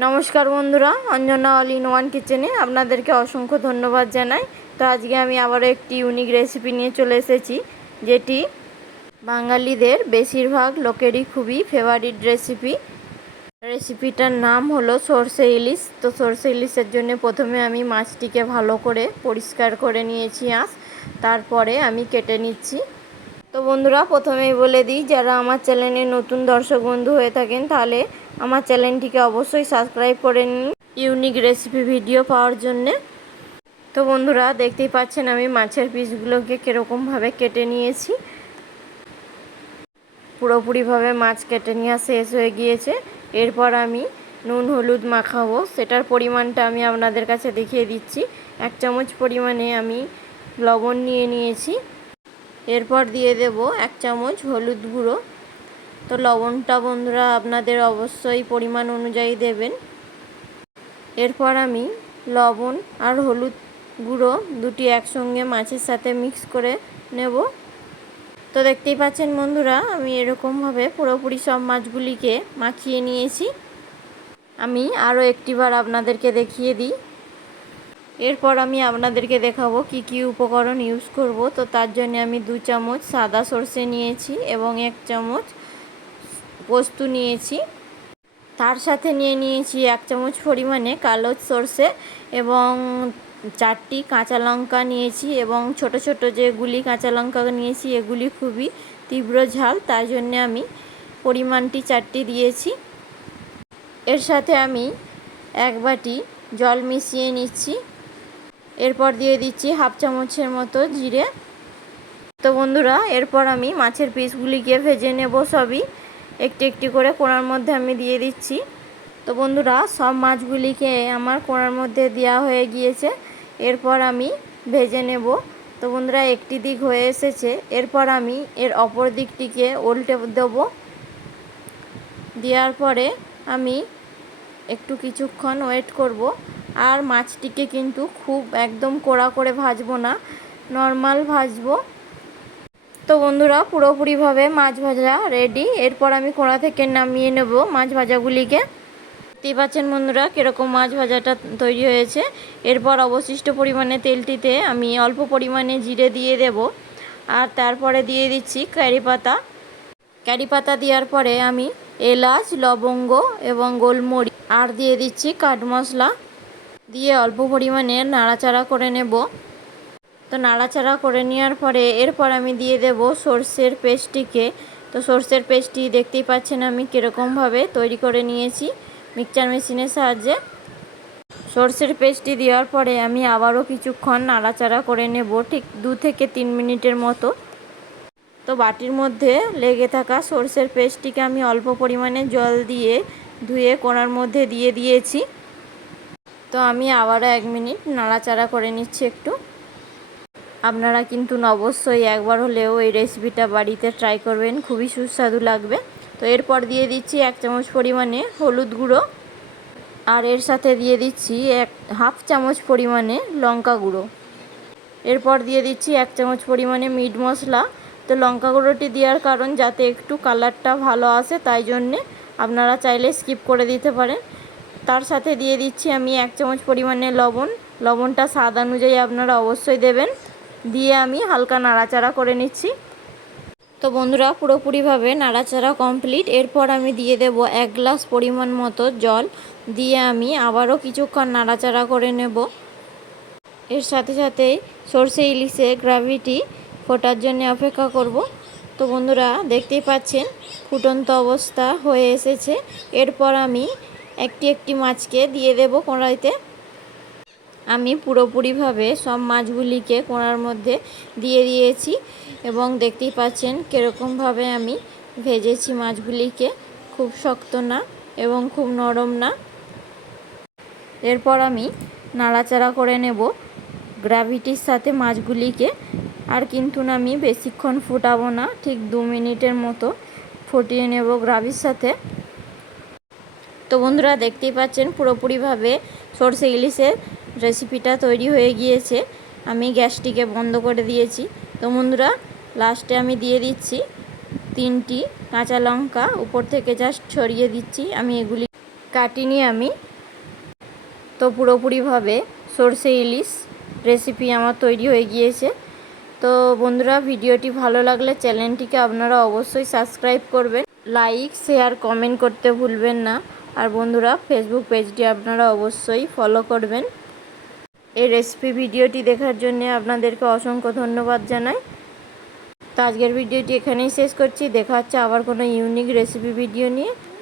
নমস্কার বন্ধুরা, অঞ্জনা অল.in.One কিচেনে আপনাদেরকে অসংখ্য ধন্যবাদ জানাই। তো আজকে আমি আবারও একটি ইউনিক রেসিপি নিয়ে চলে এসেছি, যেটি বাঙালিদের বেশিরভাগ লোকেরই খুবই ফেভারিট রেসিপিটার নাম হলো সর্ষে ইলিশ। তো সর্ষে ইলিশের জন্য প্রথমে আমি মাছটিকে ভালো করে পরিষ্কার করে নিয়েছি তারপরে আমি কেটে নিচ্ছি। তো বন্ধুরা, প্রথমেই বলে দিই, যারা আমার চ্যানেলে নতুন দর্শক বন্ধু হয়ে থাকেন তাহলে আমার চ্যানেলটিকে অবশ্যই সাবস্ক্রাইব করে নিন ইউনিক রেসিপি ভিডিও পাওয়ার জন্যে। তো বন্ধুরা, দেখতেই পাচ্ছেন আমি মাছের পিসগুলোকে কীরকমভাবে কেটে নিয়েছি। পুরোপুরিভাবে মাছ কেটে নেওয়া শেষ হয়ে গিয়েছে। এরপর আমি নুন হলুদ মাখাবো, সেটার পরিমাণটা আমি আপনাদের কাছে দেখিয়ে দিচ্ছি। 1 চামচ পরিমাণে আমি লবণ নিয়ে নিয়েছি। এরপর দিয়ে দেব 1 চামচ হলুদ গুঁড়ো। তো লবণটা বন্ধুরা আপনাদের অবশ্যই পরিমাণ অনুযায়ী দেবেন। এরপর আমি লবণ আর হলুদ গুঁড়ো দুটি একসঙ্গে মাছের সাথে মিক্স করে নেব। তো দেখতেই পাচ্ছেন বন্ধুরা, আমি এরকমভাবে পুরোপুরি সব মাছগুলিকে মাখিয়ে নিয়েছি। আমি আরও একটিবার আপনাদেরকে দেখিয়ে দিই। এরপর আমি আপনাদেরকে দেখাবো কি কি উপকরণ ইউজ করব। তো তার জন্য আমি 2 চামচ সাদা সর্ষে নিয়েছি এবং 1 চামচ পোস্ত নিয়েছি। তার সাথে নিয়ে নিয়েছি 1 চামচ পরিমাণে কালো সর্ষে এবং 4টি কাঁচা লঙ্কা নিয়েছি, এবং ছোট ছোট যেগুলি কাঁচা লঙ্কা নিয়েছি এগুলি খুবই তীব্র ঝাল, তাই জন্য আমি পরিমাণটি 4টি দিয়েছি। এর সাথে আমি 1 বাটি জল মিশিয়ে নিচ্ছি। এরপর দিয়ে দিচ্ছি 1/2 চামচের মতো জিরে। তো বন্ধুরা, এরপর আমি মাছের পিসগুলিকে ভেজে নেব সবই একটি একটি করে কোণার মধ্যে আমি দিয়ে দিচ্ছি। তো বন্ধুরা, সব মাছগুলিকে আমার কোণার মধ্যে দেওয়া হয়ে গিয়েছে। এরপর আমি ভেজে নেব। তো বন্ধুরা, একটি দিক হয়ে এসেছে। এরপর আমি এর অপর দিকটিকে উল্টে দেব। দেওয়ার পরে আমি একটু কিছুক্ষণ ওয়েট করব। আর মাছটিকে কিন্তু খুব একদম কড়া করে ভাজবো না, নর্মাল ভাজবো। তো বন্ধুরা, পুরোপুরিভাবে মাছ ভাজা রেডি। এরপর আমি কড়া থেকে নামিয়ে নেব মাছ ভাজাগুলিকে। দেখতেই পাচ্ছেন বন্ধুরা কীরকম মাছ ভাজাটা তৈরি হয়েছে। এরপর অবশিষ্ট পরিমাণে তেলটিতে আমি অল্প পরিমাণে জিরে দিয়ে দেব, আর তারপরে দিয়ে দিচ্ছি কারি পাতা দেওয়ার পরে আমি এলাচ, লবঙ্গ এবং গোলমরিচ আর দিয়ে দিচ্ছি কাঠ মশলা দিয়ে অল্প পরিমাণে নাড়াচাড়া করে নেব। তো নাড়াচাড়া করে নেওয়ার পরে এরপর আমি দিয়ে দেব সর্ষের পেস্টটিকে। তো সর্ষের পেস্টটি দেখতেই পাচ্ছেন আমি কীরকমভাবে তৈরি করে নিয়েছি মিক্সচার মেশিনের সাহায্যে। সর্ষের পেস্টটি দেওয়ার পরে আমি আবারও কিছুক্ষণ নাড়াচাড়া করে নেব, ঠিক 2 থেকে 3 মিনিটের মতো। তো বাটির মধ্যে লেগে থাকা সর্ষের পেস্টটিকে আমি অল্প পরিমাণে জল দিয়ে ধুয়ে কোণার মধ্যে দিয়ে দিয়েছি। তো আমি আবারও 1 মিনিট নাড়াচাড়া করে নিচ্ছি একটু। আপনারা কিন্তু অবশ্যই একবার হলেও এই রেসিপিটা বাড়িতে ট্রাই করবেন, খুবই সুস্বাদু লাগবে। তো এরপর দিয়ে দিচ্ছি 1 চামচ পরিমাণে হলুদ গুঁড়ো, আর এর সাথে দিয়ে দিচ্ছি 1/2 চামচ পরিমাণে লঙ্কা গুঁড়ো। এরপর দিয়ে দিচ্ছি 1 চামচ পরিমাণে মিট মশলা। তো লঙ্কা গুঁড়োটি দেওয়ার কারণ যাতে একটু কালারটা ভালো আসে, তাই জন্যে আপনারা চাইলে স্কিপ করে দিতে পারেন। তার সাথে দিয়ে দিচ্ছি আমি 1 চামচ পরিমাণে লবণটা স্বাদ অনুযায়ী আপনারা অবশ্যই দেবেন। দিয়ে আমি হালকা নাড়াচাড়া করে নিচ্ছি। তো বন্ধুরা, পুরোপুরিভাবে নাড়াচাড়া কমপ্লিট। এরপর আমি দিয়ে দেব 1 গ্লাস পরিমাণ মতো জল, দিয়ে আমি আবারও কিছুক্ষণ নাড়াচাড়া করে নেব। এর সাথে সাথেই সর্ষে ইলিশের গ্রেভিটি ফোটার জন্য অপেক্ষা করব। তো বন্ধুরা, দেখতেই পাচ্ছেন ফুটন্ত অবস্থা হয়ে এসেছে। এরপর আমি একটি একটি মাছকে দিয়ে দেব কড়াইতে। আমি পুরোপুরিভাবে সব মাছগুলিকে কোণার মধ্যে দিয়ে দিয়েছি, এবং দেখতেই পাচ্ছেন কীরকমভাবে আমি ভেজেছি মাছগুলিকে, খুব শক্ত না এবং খুব নরম না। এরপর আমি নাড়াচাড়া করে নেব গ্রেভিটির সাথে মাছগুলিকে। আর কিন্তু আমি বেশিক্ষণ ফুটাবো না, ঠিক 2 মিনিটের মতো ফুটিয়ে নেব গ্রেভির সাথে। তো বন্ধুরা, দেখতেই পাচ্ছেন পুরোপুরিভাবে সর্ষে ইলিশের রেসিপিটা তৈরি হয়ে গিয়েছে। আমি গ্যাসটিকে বন্ধ করে দিয়েছি। তো বন্ধুরা, লাস্টে আমি দিয়ে দিচ্ছি 3টি কাঁচা লঙ্কা, উপর থেকে জাস্ট ছড়িয়ে দিচ্ছি। আমি এগুলি কাটিনি, আমি তো পুরোপুরিভাবে সর্ষে ইলিশ রেসিপি আমার তৈরি হয়ে গিয়েছে। তো বন্ধুরা, ভিডিওটি ভালো লাগলে চ্যানেলটিকে আপনারা অবশ্যই সাবস্ক্রাইব করবেন, লাইক শেয়ার কমেন্ট করতে ভুলবেন না। আর বন্ধুরা, ফেসবুক পেজটি আপনারা অবশ্যই ফলো করবেন। এই রেসিপি ভিডিওটি দেখার জন্য আপনাদেরকে অসংখ্য ধন্যবাদ জানাই। তো আজকের ভিডিওটি এখানেই শেষ করছি। দেখা হচ্ছে আবার কোনো ইউনিক রেসিপি ভিডিও নিয়ে।